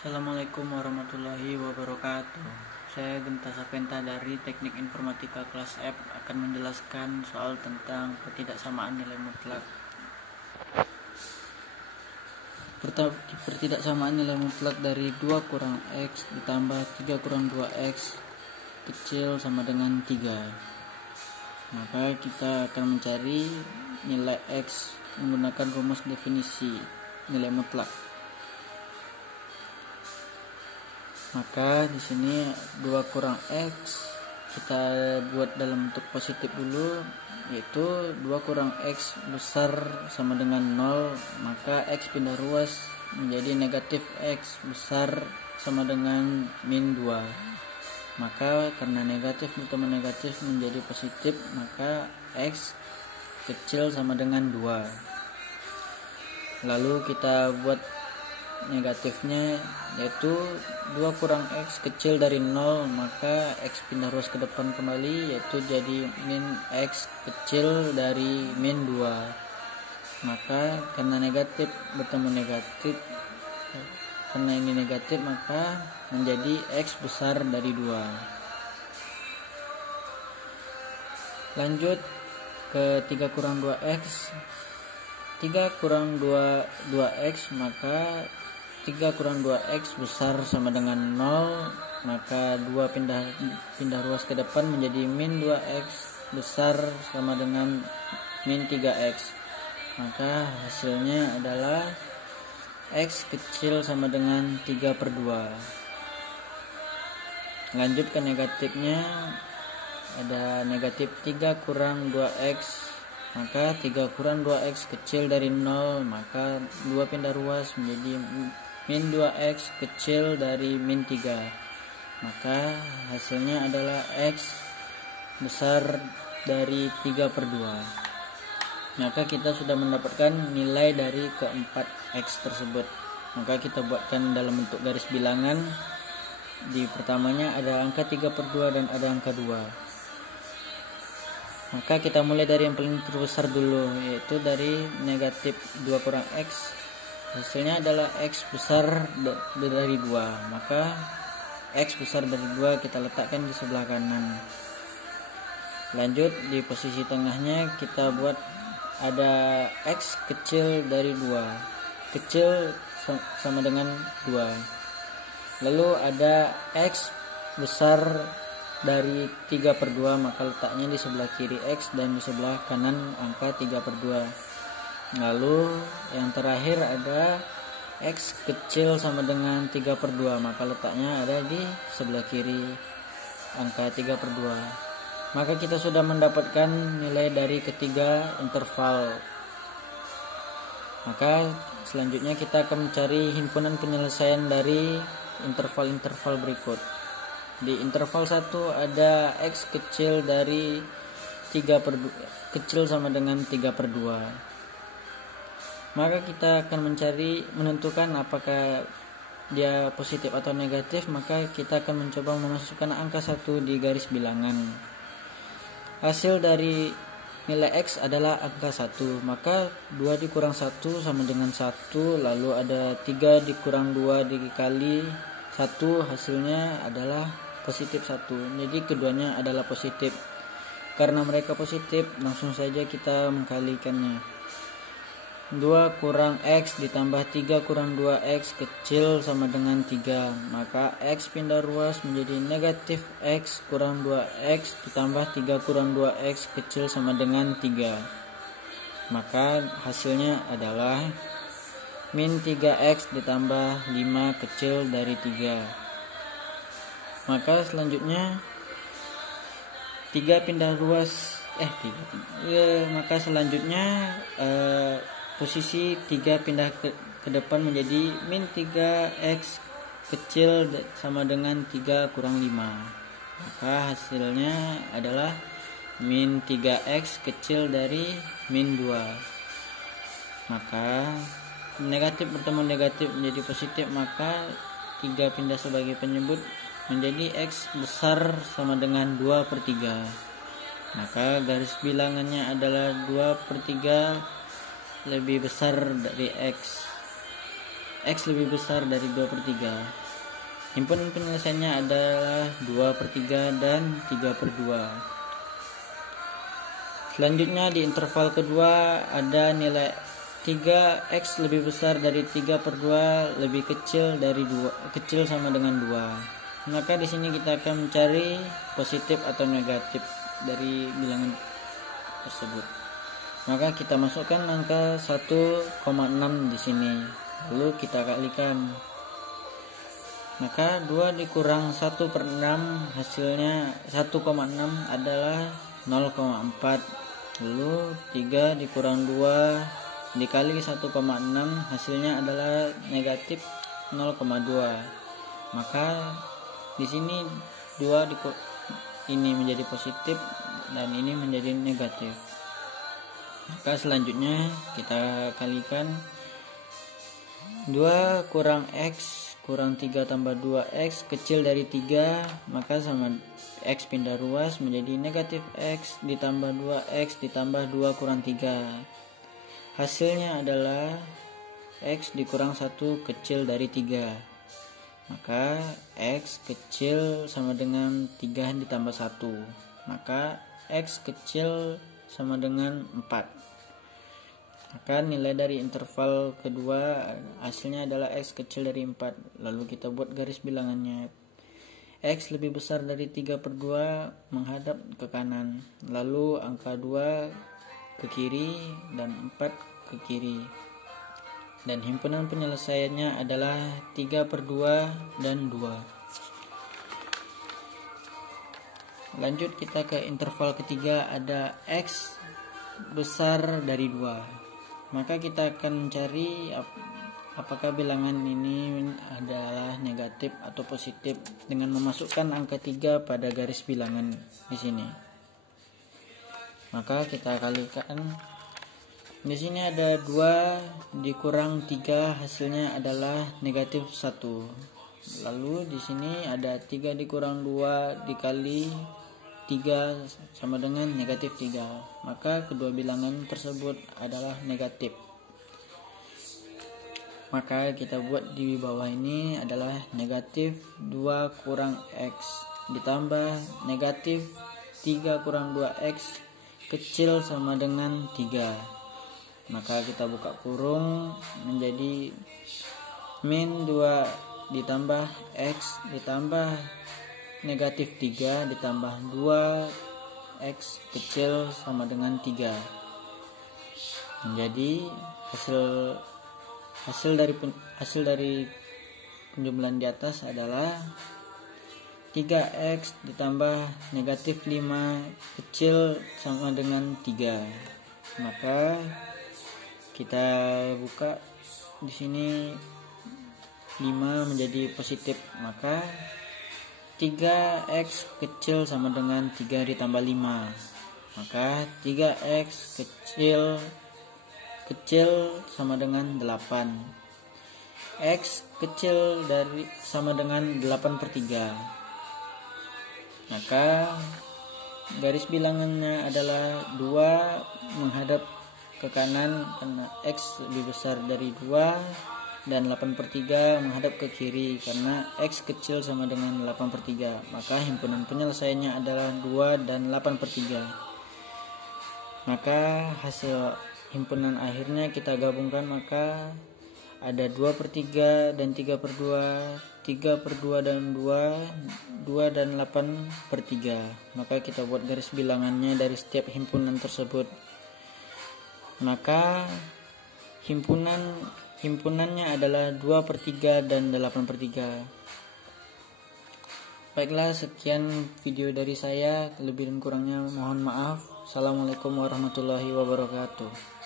Assalamualaikum warahmatullahi wabarakatuh. Saya Genta Sapenta dari Teknik Informatika kelas F akan menjelaskan soal tentang ketidaksamaan nilai mutlak. Ketidaksamaan nilai mutlak dari 2 kurang X ditambah 3 kurang 2X kecil sama dengan 3. Maka kita akan mencari nilai X menggunakan rumus definisi nilai mutlak. Maka di sini 2 kurang X kita buat dalam bentuk positif dulu, yaitu 2 kurang X besar sama dengan 0, maka X pindah ruas menjadi negatif X besar sama dengan min 2. Maka karena negatif bertemu negatif menjadi positif, maka X kecil sama dengan 2. Lalu kita buat negatifnya, yaitu 2 kurang X kecil dari 0, maka X pindah ruas ke depan kembali, yaitu jadi min X kecil dari min 2. Maka karena negatif bertemu negatif, karena ini negatif, maka menjadi X besar dari 2. Lanjut ke 3 kurang 2X. 3 kurang 2X, maka 3 kurang 2X besar sama dengan 0, maka 2 pindah ruas ke depan menjadi min 2X besar sama dengan min 3X. Maka hasilnya adalah X kecil sama dengan 3/2. Lanjut ke negatifnya, ada negatif 3 kurang 2X, maka 3 kurang 2X kecil dari 0, maka 2 pindah ruas menjadi min 2X kecil dari min 3. Maka hasilnya adalah X besar dari 3/2. Maka kita sudah mendapatkan nilai dari keempat X tersebut. Maka kita buatkan dalam bentuk garis bilangan. Di pertamanya ada angka 3/2 dan ada angka 2. Maka kita mulai dari yang paling terbesar dulu, yaitu dari negatif 2 kurang X. Hasilnya adalah X besar dari 2. Maka X besar dari 2 kita letakkan di sebelah kanan. Lanjut di posisi tengahnya kita buat ada X kecil dari 2. Kecil sama dengan 2. Lalu ada X besar dari 3/2, maka letaknya di sebelah kiri X dan di sebelah kanan angka 3/2. Lalu yang terakhir ada X kecil sama dengan 3/2, maka letaknya ada di sebelah kiri angka 3/2. Maka kita sudah mendapatkan nilai dari ketiga interval. Maka selanjutnya kita akan mencari himpunan penyelesaian dari interval-interval berikut. Di interval 1 ada X kecil dari 3/2 kecil sama dengan 3/2. Maka kita akan menentukan apakah dia positif atau negatif. Maka kita akan mencoba memasukkan angka 1 di garis bilangan. Hasil dari nilai X adalah angka 1, maka 2 dikurang 1 sama dengan 1. Lalu ada 3 dikurang 2 dikali 1, hasilnya adalah positif 1. Jadi keduanya adalah positif. Karena mereka positif, langsung saja kita mengkalikannya. 2 kurang X ditambah 3 kurang 2X kecil sama dengan 3. Maka X pindah ruas menjadi negatif X kurang 2X ditambah 3 kurang 2X kecil sama dengan 3. Maka hasilnya adalah min 3X ditambah 5 kecil dari 3. Maka selanjutnya 3 pindah ruas maka selanjutnya posisi 3 pindah ke depan menjadi min 3X kecil sama dengan 3 kurang 5. Maka hasilnya adalah min 3X kecil dari min 2. Maka negatif bertemu negatif menjadi positif, maka 3 pindah sebagai penyebut menjadi X besar sama dengan 2/3. Maka garis bilangannya adalah 2/3 lebih besar dari X. X lebih besar dari 2/3. Himpunan penyelesaiannya adalah 2/3 dan 3/2. Selanjutnya di interval kedua ada nilai 3x lebih besar dari 3/2 lebih kecil dari 2, kecil sama dengan 2. Maka di sini kita akan mencari positif atau negatif dari bilangan tersebut. Maka kita masukkan angka 1,6 di sini. Lalu kita kalikan. Maka 2 dikurang 1/6 hasilnya 1,6 adalah 0,4. Lalu 3 dikurang 2 dikali 1,6 hasilnya adalah negatif 0,2. Maka di sini 2 ini menjadi positif dan ini menjadi negatif. Maka selanjutnya kita kalikan 2 kurang x kurang 3 tambah 2x kecil dari 3, maka sama x pindah ruas menjadi negatif x ditambah 2x ditambah 2 kurang 3. Hasilnya adalah x dikurang 1 kecil dari 3. Maka x kecil sama dengan 3 ditambah 1. Maka x kecil sama dengan 4. Maka nilai dari interval kedua hasilnya adalah x kecil dari 4. Lalu kita buat garis bilangannya. X lebih besar dari 3/2 menghadap ke kanan. Lalu angka 2 ke kiri dan 4 ke kiri. Dan himpunan penyelesaiannya adalah 3/2 dan 2. Lanjut kita ke interval ketiga, ada x besar dari 2. Maka kita akan mencari apakah bilangan ini adalah negatif atau positif dengan memasukkan angka 3 pada garis bilangan di sini. Maka kita kalikan. Di sini ada 2 dikurang 3 hasilnya adalah negatif 1. Lalu di sini ada 3 dikurang 2 dikali 3 sama dengan negatif 3. Maka kedua bilangan tersebut adalah negatif. Maka kita buat di bawah ini adalah negatif 2 kurang x ditambah negatif 3 kurang 2x kecil sama dengan 3. Maka kita buka kurung menjadi min 2 ditambah x ditambah negatif 3 ditambah 2x kecil sama dengan 3. Menjadi hasil dari penjumlahan di atas adalah 3x ditambah negatif 5 kecil sama dengan 3. Maka kita buka di sini 5 menjadi positif, maka 3x kecil sama dengan 3 ditambah 5. Maka 3x kecil sama dengan 8. X kecil dari sama dengan 8/3. Maka garis bilangannya adalah 2 menghadap ke kanan karena x lebih besar dari 2 dan 8/3 menghadap ke kiri karena x kecil sama dengan 8/3. Maka himpunan penyelesaiannya adalah 2 dan 8/3. Maka hasil himpunan akhirnya kita gabungkan, maka ada 2/3 dan 3/2, 3/2 dan 2, 2 dan 8/3. Maka kita buat garis bilangannya dari setiap himpunan tersebut. Maka himpunannya adalah 2/3 dan 8/3. Baiklah, sekian video dari saya. Lebih dan kurangnya mohon maaf. Assalamualaikum warahmatullahi wabarakatuh.